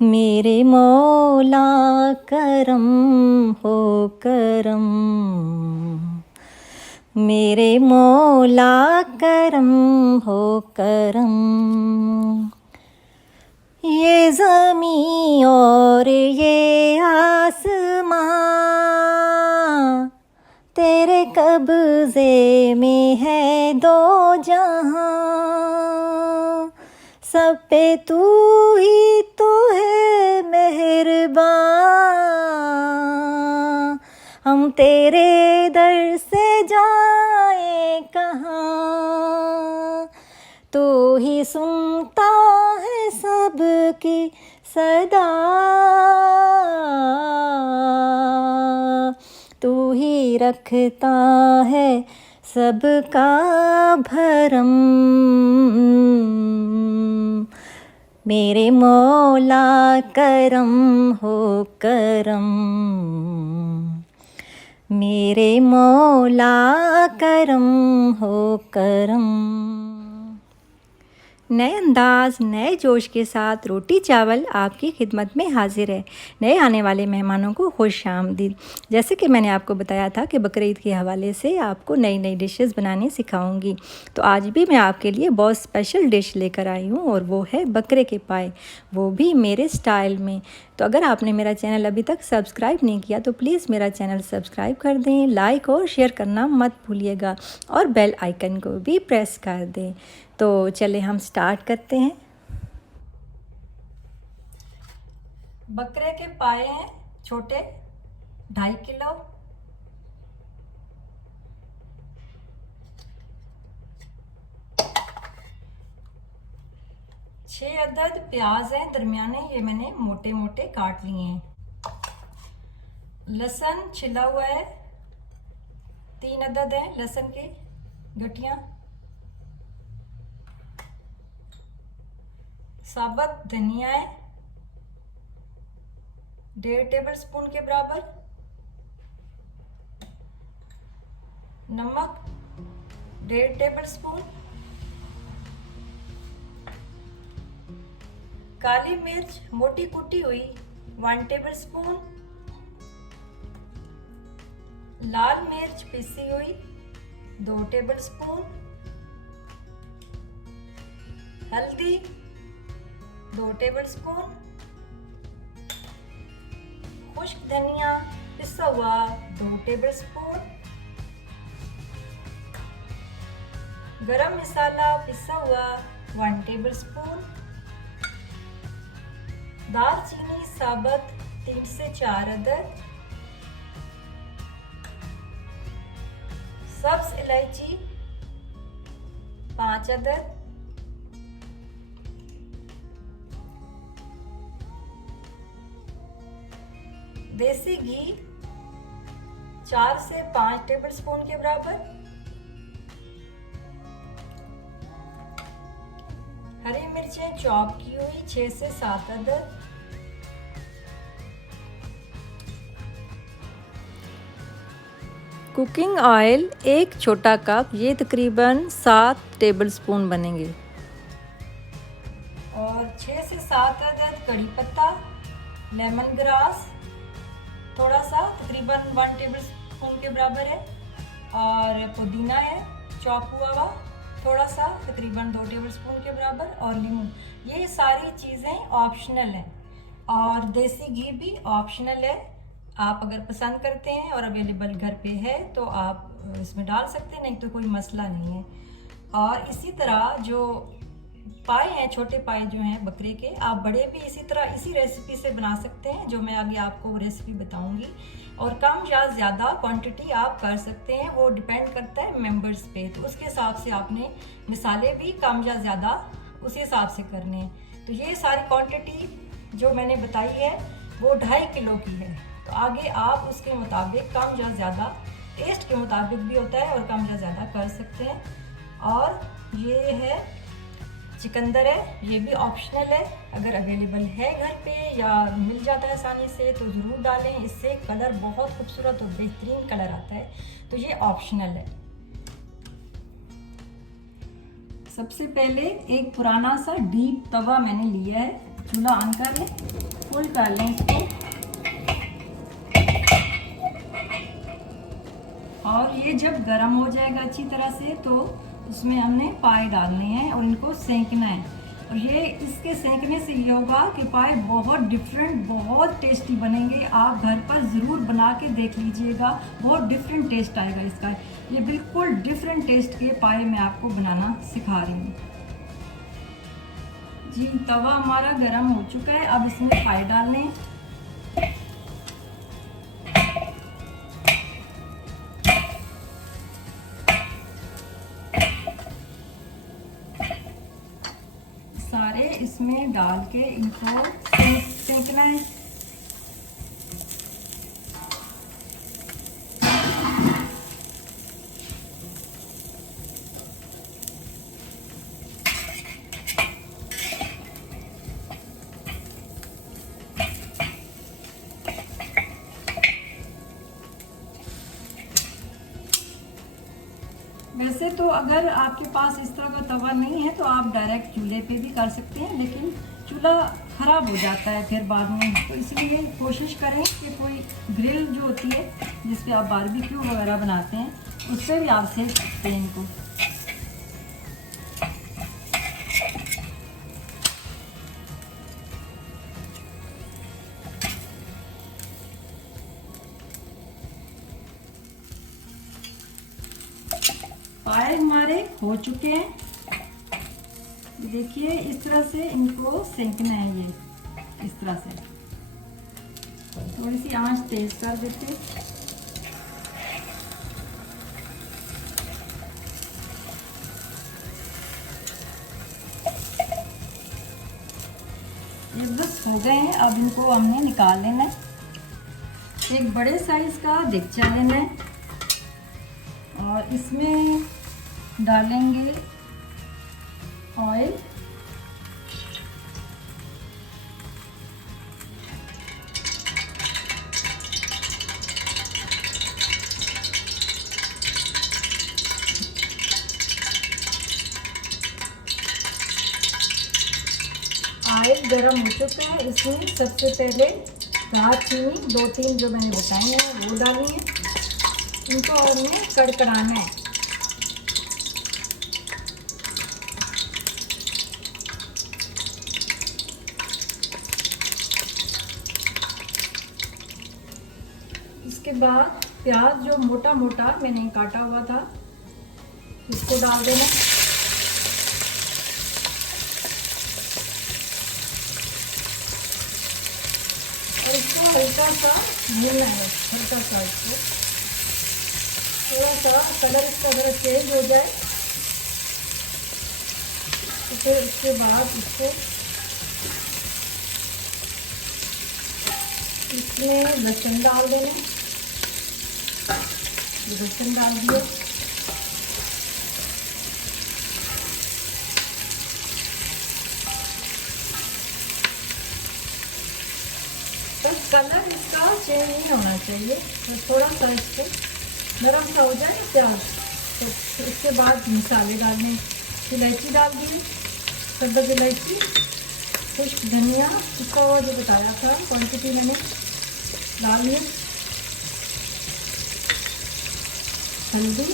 मेरे मौला करम हो करम, मेरे मौला करम हो करम। ये ज़मीं और ये आसमां तेरे कब्ज़े में है दो जहां, सब पे तू ही तो है मेहरबान। हम तेरे दर से जाए कहाँ, तू ही सुनता है सबकी सदा, तू ही रखता है सबका भरम। मेरे मौला करम हो करम, मेरे मौला करम हो करम। नए अंदाज नए जोश के साथ रोटी चावल आपकी खिदमत में हाजिर है। नए आने वाले मेहमानों को खुश आमदीद। जैसे कि मैंने आपको बताया था कि बकरीद के हवाले से आपको नई नई डिशेस बनाने सिखाऊंगी, तो आज भी मैं आपके लिए बहुत स्पेशल डिश लेकर आई हूँ और वो है बकरे के पाए, वो भी मेरे स्टाइल में। तो अगर आपने मेरा चैनल अभी तक सब्सक्राइब नहीं किया तो प्लीज़ मेरा चैनल सब्सक्राइब कर दें, लाइक और शेयर करना मत भूलिएगा और बेल आइकन को भी प्रेस कर दें। तो चले हम स्टार्ट करते हैं। बकरे के पाए हैं छोटे 2.5 किलो, छः अदद प्याज हैं दरमियाने, ये मैंने मोटे मोटे काट लिए हैं। लहसुन छिला हुआ है 3 अदद है लहसुन की गठियाँ। साबुत धनिया है 1.5 टेबल स्पून के बराबर। नमक 1.5 टेबल स्पून। काली मिर्च मोटी कुटी हुई 1 टेबल स्पून। लाल मिर्च पिसी हुई 2 टेबल स्पून। हल्दी 2 टेबल स्पून। खुश्क धनिया पिसा हुआ 2 टेबल स्पून। गरम मसाला पिसा हुआ 1 टेबल स्पून। दालचीनी साबुत 3 से 4 अदद। सब्ज इलायची 5 अदद। देसी घी 4 से 5 टेबल स्पून के बराबर। हरी मिर्चें चॉप की हुई 6 से 7 अदद। कुकिंग ऑयल 1 छोटा कप, ये तकरीबन 7 टेबल स्पून बनेंगे। और 6 से 7 अदद कड़ी पत्ता, लेमन ग्रास थोड़ा सा तकरीबन 1 टेबल स्पून के बराबर है। और पुदीना है चॉप हुआ हुआ थोड़ा सा तकरीबन 2 टेबल स्पून के बराबर। और नींबू, ये सारी चीज़ें ऑप्शनल हैं। और देसी घी भी ऑप्शनल है, आप अगर पसंद करते हैं और अवेलेबल घर पे है तो आप इसमें डाल सकते हैं, नहीं तो कोई मसला नहीं है। और इसी तरह जो पाए हैं छोटे पाए जो हैं बकरे के, आप बड़े भी इसी तरह इसी रेसिपी से बना सकते हैं जो मैं आगे आपको रेसिपी बताऊंगी। और कम या ज़्यादा क्वांटिटी आप कर सकते हैं, वो डिपेंड करता है मेंबर्स पे। तो उसके हिसाब से आपने मसाले भी कम या ज़्यादा उसी हिसाब से करने हैं। तो ये सारी क्वांटिटी जो मैंने बताई है वो 2.5 किलो की है। तो आगे आप उसके मुताबिक कम या ज़्यादा, टेस्ट के मुताबिक भी होता है और कम या ज़्यादा कर सकते हैं। और ये है चिकंदर है, ये भी ऑप्शनल है, अगर अवेलेबल है घर पे या मिल जाता है आसानी से तो ज़रूर डालें, इससे कलर बहुत खूबसूरत और बेहतरीन कलर आता है। तो ये ऑप्शनल है। सबसे पहले एक पुराना सा डीप तवा मैंने लिया है, चूल्हा ऑन कर लें, फुल कर लें इसको। और ये जब गर्म हो जाएगा अच्छी तरह से तो उसमें हमने पाए डालने हैं और इनको सेंकना है। और ये इसके सेंकने से ये होगा कि पाए बहुत डिफरेंट, बहुत टेस्टी बनेंगे। आप घर पर ज़रूर बना के देख लीजिएगा, बहुत डिफरेंट टेस्ट आएगा इसका। ये बिल्कुल डिफरेंट टेस्ट के पाए मैं आपको बनाना सिखा रही हूँ जी। तवा हमारा गर्म हो चुका है, अब इसमें पाए डालने हैं। सारे इसमें डाल के इनको सेंकना है। वैसे तो अगर आपके पास इस तरह का तवा नहीं है तो आप डायरेक्ट चूल्हे पे भी कर सकते हैं, लेकिन चूल्हा ख़राब हो जाता है फिर बाद में। तो इसलिए कोशिश करें कि कोई ग्रिल जो होती है जिस पे आप बारबेक्यू वगैरह बनाते हैं उस पर भी आप सेक सकते हैं इनको। पाए हमारे हो चुके हैं, देखिए इस तरह से इनको सेंकना है। ये इस तरह से थोड़ी सी आंच तेज कर देते। ये बस हो गए हैं, अब इनको हमने निकाल लेना है। एक बड़े साइज का देगचा लेना है और इसमें डालेंगे ऑयल। ऑयल गरम हो चुका है, इसमें सबसे पहले दालचीनी 2-3 जो मैंने बताई हैं वो डालनी है। इनको हमने कड़कड़ाना है। इसके बाद प्याज जो मोटा मोटा मैंने काटा हुआ था इसको डाल देना। और इसको हल्का सा भूनना है, हल्का सा इसको थोड़ा सा कलर इसका अगर चेंज हो जाए तो फिर उसके बाद इसमें लहसुन डाल देना। लहसुन डाल दिए। बस कलर इसका चेंज नहीं होना चाहिए, तो थोड़ा सा इसको नरम सा हो जाए प्याज तो इसके बाद मसाले डालने। इलायची डाल दी, सब्ज़ इलायची, खुश्क धनिया, इसका और जो बताया था क्वांटिटी मैंने डाल लिया। हल्दी,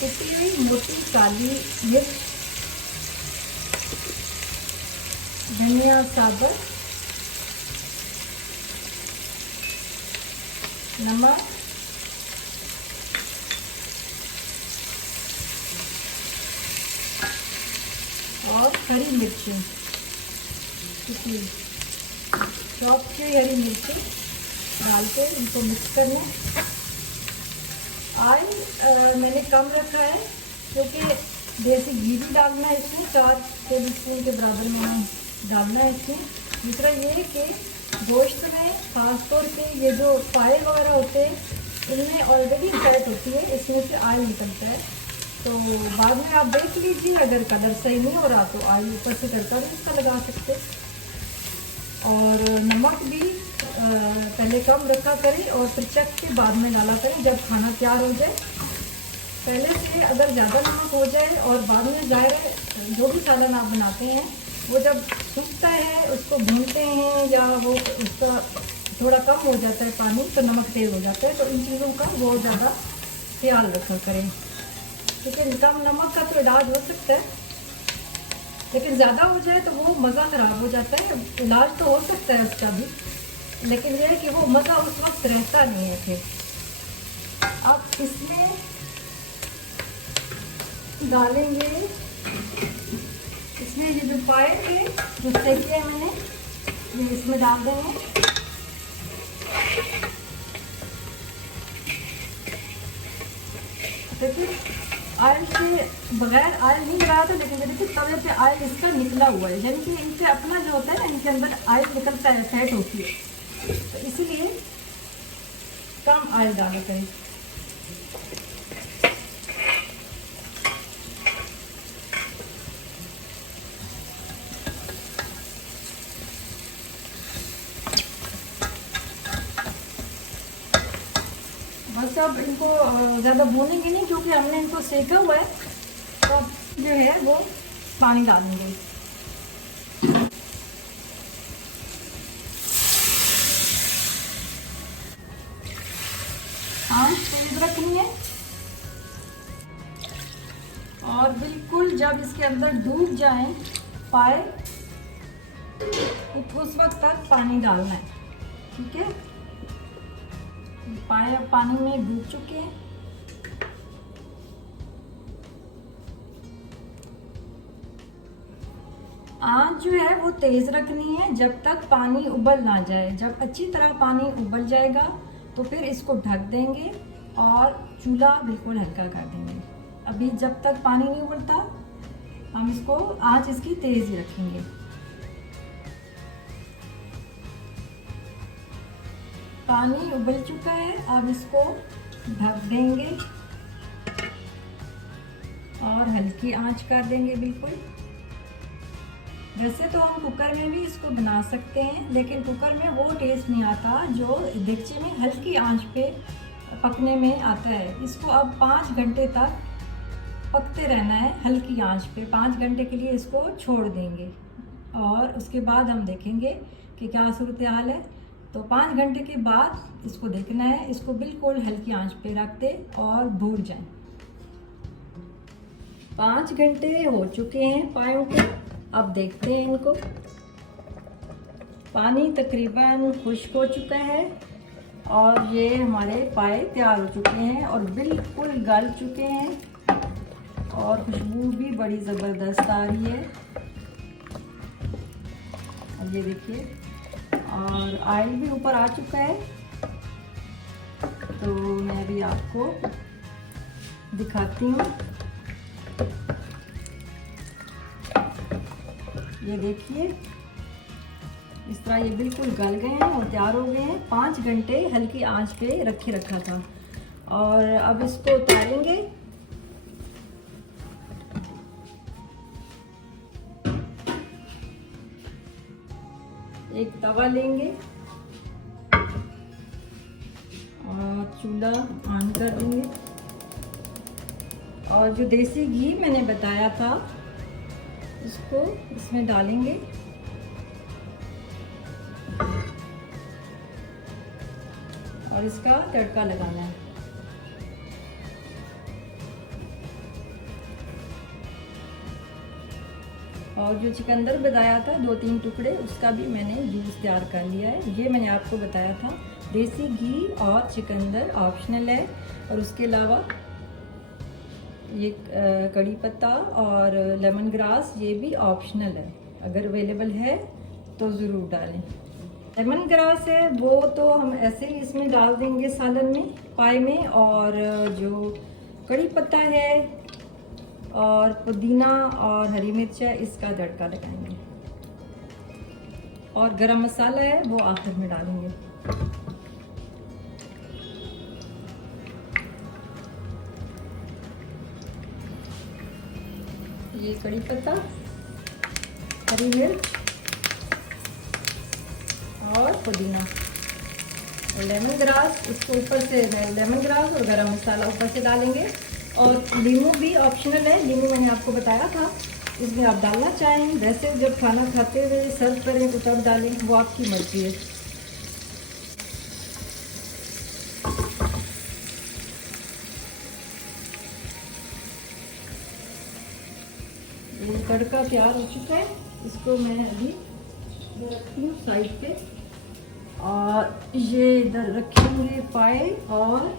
कुटी हुई मोटी काली मिर्च, धनिया साबुत, नमक, और हरी मिर्ची, चॉप की हरी मिर्ची डाल के इनको मिक्स करना। ऑयल मैंने कम रखा है क्योंकि देसी घी भी डालना है इसमें, 4 टेबलस्पून के बराबर में डालना है इसमें। दूसरा ये कि गोश्त में ख़ास तौर पे ये जो पाए वगैरह होते हैं इनमें ऑलरेडी फैट होती है, इसमें से ऑयल निकलता है। तो बाद में आप देख लीजिए, अगर कलर सही नहीं हो रहा तो ऑयल ऊपर से तड़का भी इसका लगा सकते। और नमक भी पहले कम रखा करें और फिर चख के बाद में डाला करें जब खाना तैयार हो जाए। पहले से अगर ज़्यादा नमक हो जाए और बाद में ज़ाहिर जो भी सालन आप बनाते हैं वो जब सूखता है उसको भूनते हैं या वो उसका थोड़ा कम हो जाता है पानी तो नमक तेज़ हो जाता है, तो इन चीज़ों का बहुत ज़्यादा ख्याल रखा करें। क्योंकि कम नमक का तो इलाज हो सकता है, लेकिन ज़्यादा हो जाए तो वो मज़ा ख़राब हो जाता है। इलाज तो हो सकता है उसका भी, लेकिन ये है कि वो मज़ा उस वक्त रहता नहीं है। फिर आप इसमें डालेंगे, इसमें ये जो पाए थे जो सेके हैं मैंने, ये इसमें डाल देंगे। देखिए ऑयल से बगैर ऑयल नहीं लगाया था, लेकिन देखिए तवे पे ऑयल इसका निकला हुआ है, यानी कि इनसे अपना जो होता है ना, इनके अंदर ऑयल निकलता है, फैट होती है, तो इसीलिए कम ऑयल डालना चाहिए। बस अब इनको ज़्यादा भूनेंगे नहीं, क्योंकि हमने इनको सेका हुआ है, तो अब जो है वो पानी डालेंगे। आँच तेज रखनी है और बिल्कुल जब इसके अंदर डूब जाए पाए उस वक्त तक पानी डालना है। ठीक है, पाए पानी में डूब चुके हैं। आँच जो है वो तेज़ रखनी है जब तक पानी उबल ना जाए। जब अच्छी तरह पानी उबल जाएगा तो फिर इसको ढक देंगे और चूल्हा बिल्कुल हल्का कर देंगे। अभी जब तक पानी नहीं उबलता हम इसको आँच इसकी तेज़ ही रखेंगे। पानी उबल चुका है, अब इसको ढक देंगे और हल्की आंच कर देंगे बिल्कुल। वैसे तो हम कुकर में भी इसको बना सकते हैं, लेकिन कुकर में वो टेस्ट नहीं आता जो देगची में हल्की आंच पे पकने में आता है। इसको अब 5 घंटे तक पकते रहना है हल्की आंच पे। 5 घंटे के लिए इसको छोड़ देंगे और उसके बाद हम देखेंगे कि क्या सूरत हाल है। तो 5 घंटे के बाद इसको देखना है, इसको बिल्कुल हल्की आंच पे रख दे और भून जाए। 5 घंटे हो चुके हैं पायों के, अब देखते हैं इनको। पानी तकरीबन खुश्क हो चुका है और ये हमारे पाए तैयार हो चुके हैं और बिल्कुल गल चुके हैं और खुशबू भी बड़ी ज़बरदस्त आ रही है। अब ये देखिए, और ऑयल भी ऊपर आ चुका है, तो मैं भी आपको दिखाती हूँ। ये देखिए, इस तरह ये बिल्कुल गल गए हैं और तैयार हो गए हैं। 5 घंटे हल्की आंच पे रखा था और अब इसको उतारेंगे। एक तवा लेंगे और चूल्हा ऑन कर देंगे और जो देसी घी मैंने बताया था उसको इसमें डालेंगे और इसका तड़का लगाना है। और जो चिकंदर बताया था 2-3 टुकड़े, उसका भी मैंने जूस तैयार कर लिया है। ये मैंने आपको बताया था, देसी घी और चिकंदर ऑप्शनल है। और उसके अलावा ये कड़ी पत्ता और लेमन ग्रास ये भी ऑप्शनल है, अगर अवेलेबल है तो ज़रूर डालें। लेमन ग्रास है वो तो हम ऐसे ही इसमें डाल देंगे सालन में, पाए में। और जो कड़ी पत्ता है और पुदीना और हरी मिर्च है, इसका तड़का लगाएंगे और गरम मसाला है वो आखिर में डालेंगे। ये कड़ी पत्ता, हरी मिर्च और पुदीना, लेमन ग्रास, इसको ऊपर से लेमन ग्रास और गरम मसाला ऊपर से डालेंगे और नींबू भी ऑप्शनल है, नींबू मैंने आपको बताया था, इसमें आप डालना चाहें, वैसे जब खाना खाते हुए सर्व करें तो तब डालें, वो आपकी मर्जी है। ये तड़का तैयार हो चुका है, इसको मैं अभी रखती हूँ साइड पे, और ये इधर रखेंगे फाइल, और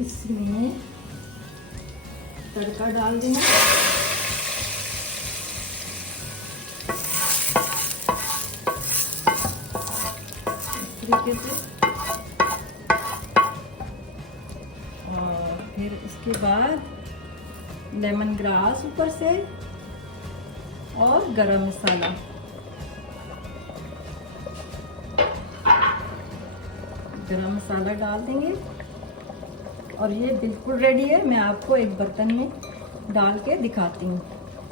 इसमें तड़का डाल देना। इस तरीके से, और फिर इसके बाद लेमन ग्रास ऊपर से, और गरम मसाला। गरम मसाला डाल देंगे, और ये बिल्कुल रेडी है। मैं आपको एक बर्तन में डाल के दिखाती हूँ।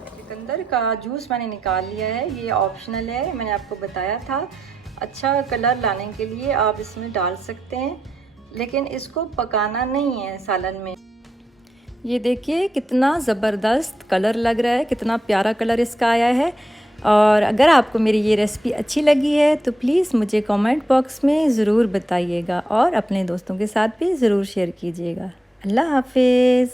चुकंदर का जूस मैंने निकाल लिया है, ये ऑप्शनल है, मैंने आपको बताया था। अच्छा कलर लाने के लिए आप इसमें डाल सकते हैं, लेकिन इसको पकाना नहीं है सालन में। ये देखिए कितना ज़बरदस्त कलर लग रहा है, कितना प्यारा कलर इसका आया है। और अगर आपको मेरी ये रेसिपी अच्छी लगी है तो प्लीज़ मुझे कमेंट बॉक्स में ज़रूर बताइएगा, और अपने दोस्तों के साथ भी ज़रूर शेयर कीजिएगा। अल्लाह हाफिज़।